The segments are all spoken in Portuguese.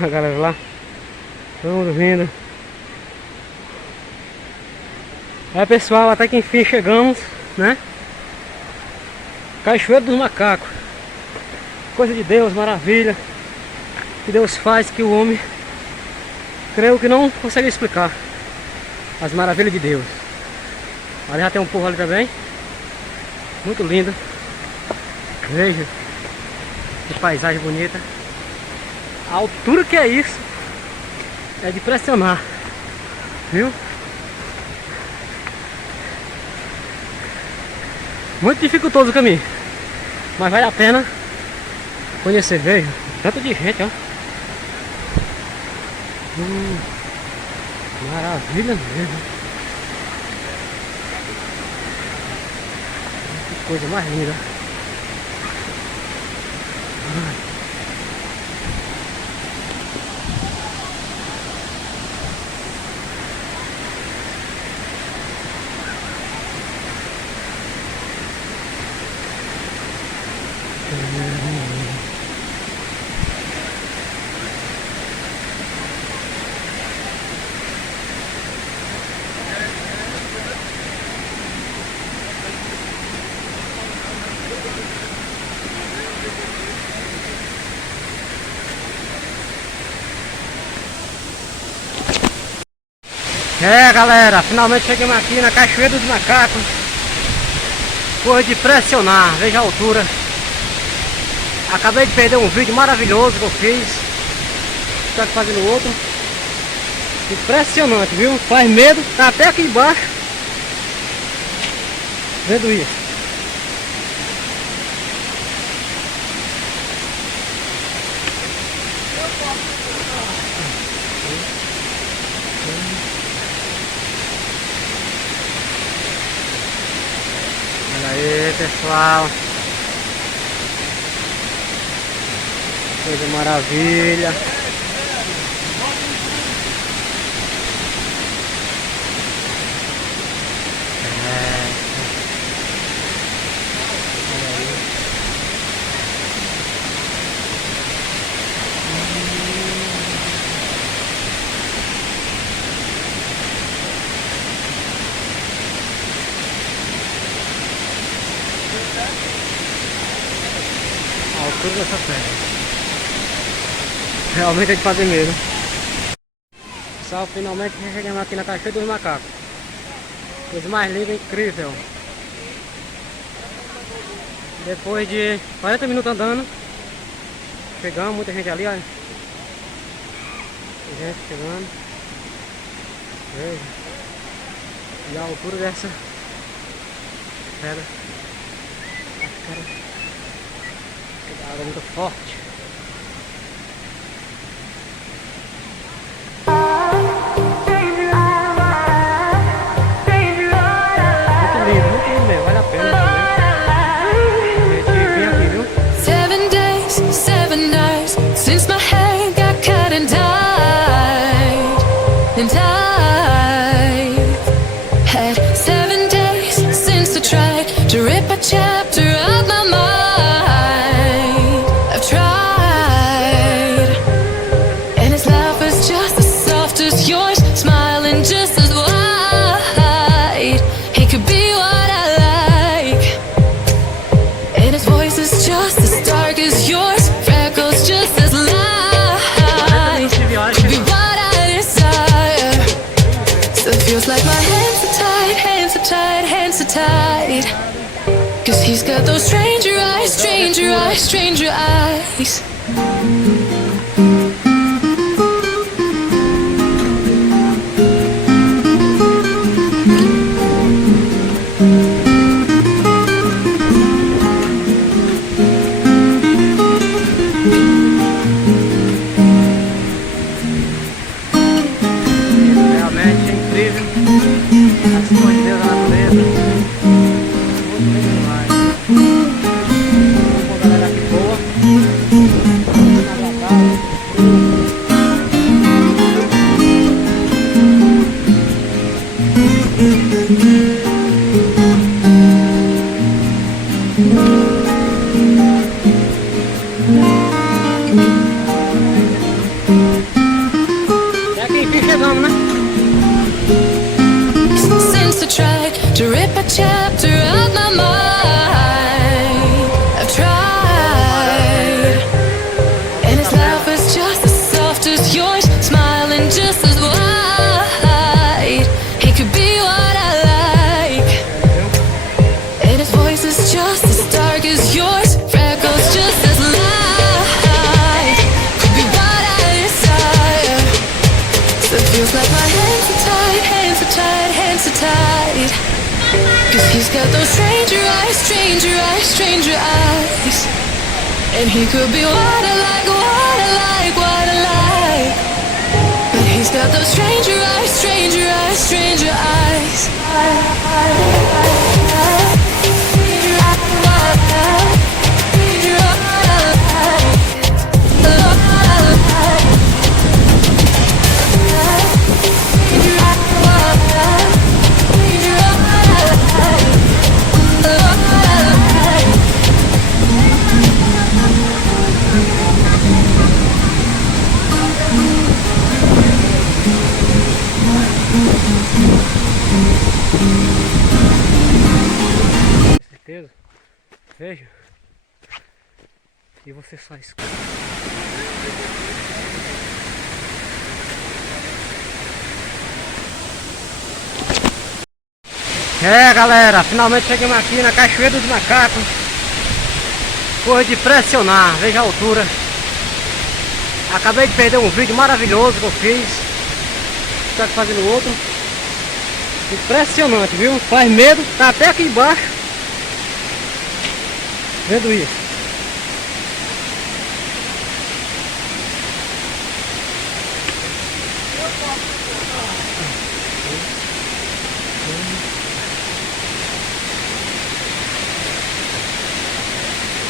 A galera lá, todo mundo vindo. É, pessoal, até que enfim chegamos, né? Cachoeira dos Macacos. Coisa de Deus, maravilha. Que Deus faz que o homem, creio que não consegue explicar as maravilhas de Deus. Ali já tem um povo ali também. Muito lindo. Veja que paisagem bonita. A altura que é isso é de impressionar, viu? Muito dificultoso o caminho, mas vale a pena conhecer. Veja, tanto de gente, ó. Maravilha mesmo. Que coisa mais linda. É, galera, finalmente chegamos aqui na Cachoeira dos Macacos. Coisa de pressionar, veja a altura. Acabei de perder um vídeo maravilhoso que eu fiz. Estou aqui fazendo outro. Impressionante, viu? Faz medo, tá até aqui embaixo. Vendo isso. Olha aí, pessoal. Coisa maravilha. A altura dessa pedra realmente é de fazer medo. Pessoal, finalmente chegamos aqui na Cachoeira dos Macacos. Coisa mais linda, incrível. Depois de 40 minutos andando, chegamos, muita gente ali, olha. Tem gente chegando. Veja. E a altura dessa pedra. A água é muito forte. Like my hands are tied, cause he's got those stranger eyes. chapter out my mind. I've tried, and his laugh is just as soft as yours, smiling just as wide. He could be what I like, and his voice is just as dark as yours, freckles just as light. Could be what I desire. So it feels like my hands are tied, hands are tied, hands are tied. Cause he's got those stranger eyes, stranger eyes, stranger eyes. And he could be what I like, what I like, what I like. But he's got those stranger eyes, stranger eyes, stranger eyes. Certeza? Veja. E você só escuta. É, galera, finalmente chegamos aqui na Cachoeira dos Macacos. Coisa de pressionar, veja a altura. Acabei de perder um vídeo maravilhoso que eu fiz. Estou aqui fazendo outro. Impressionante, viu? Faz medo, tá até aqui embaixo. Vendo isso.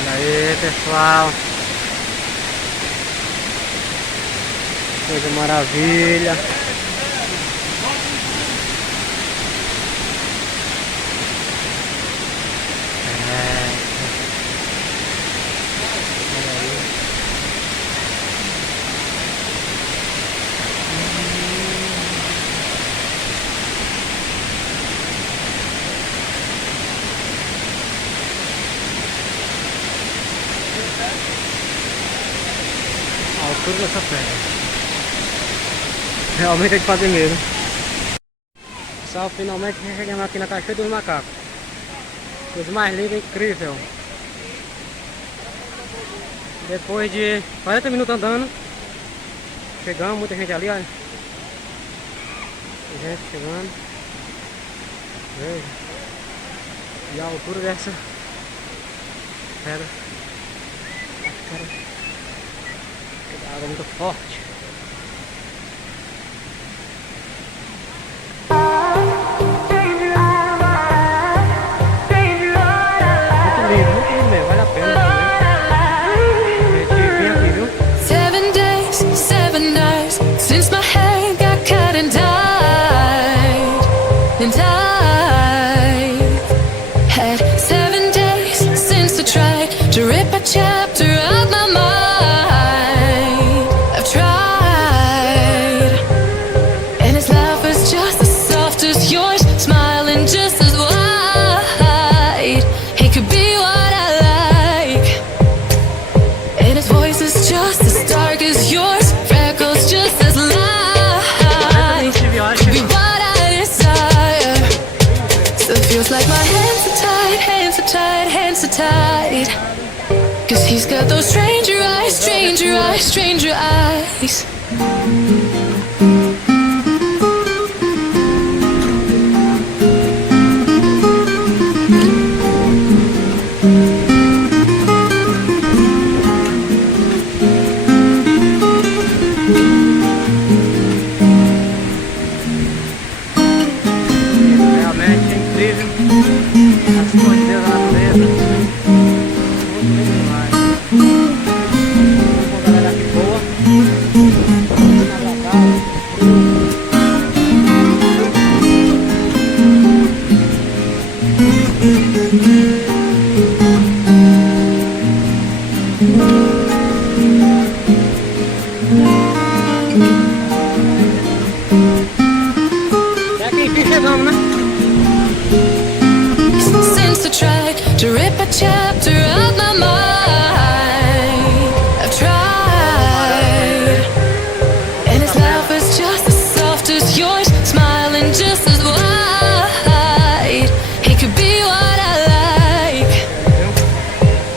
Olha aí, pessoal. Coisa maravilha. A altura dessa pedra realmente é de fazer medo. Pessoal, finalmente chegamos aqui na Cachoeira dos Macacos. Coisa mais linda, incrível. Depois de 40 minutos andando, chegamos, muita gente ali, olha. Muita gente chegando. Veja. E a altura dessa pedra. A água muito forte. Muito lindo mesmo, vale a pena também. A gente vem aqui, viu? 7 days, 7 nights since my head got cut and died. And I've had 7 days since I tried to rip a chapter out my mind. I've tried, and his laugh is just as soft as yours, smiling just as wide. He could be what I like, and his voice is just as dark as yours, freckles just as light. Could be what I desire. So it feels like my hands are tied, hands are tied, hands are tied. Cause he's got those stranger eyes, stranger eyes, stranger eyes. Realmente é incrível. As coisas da natureza. Muito lindo demais. Uma galera aqui boa. Até que enfim chegamos, né? chapter out my mind. I've tried, and his laugh is just as soft as yours, smiling just as wide. He could be what I like,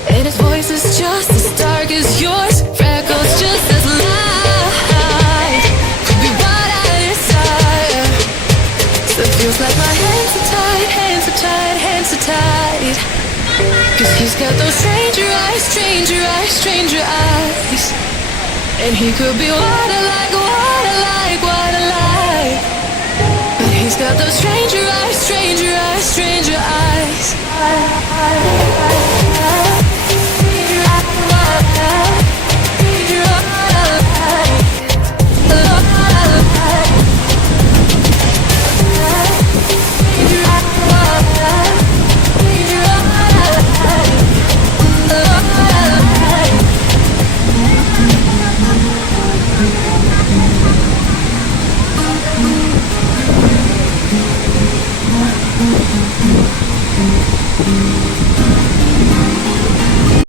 and his voice is just as dark as yours, freckles just as light. Could be what I desire. Still feels like my hands are tied, hands are tied, hands are tied. Cause he's got those stranger eyes, stranger eyes, stranger eyes. And he could be what I like, what I like, what I like. But he's got those stranger eyes, stranger eyes, stranger eyes.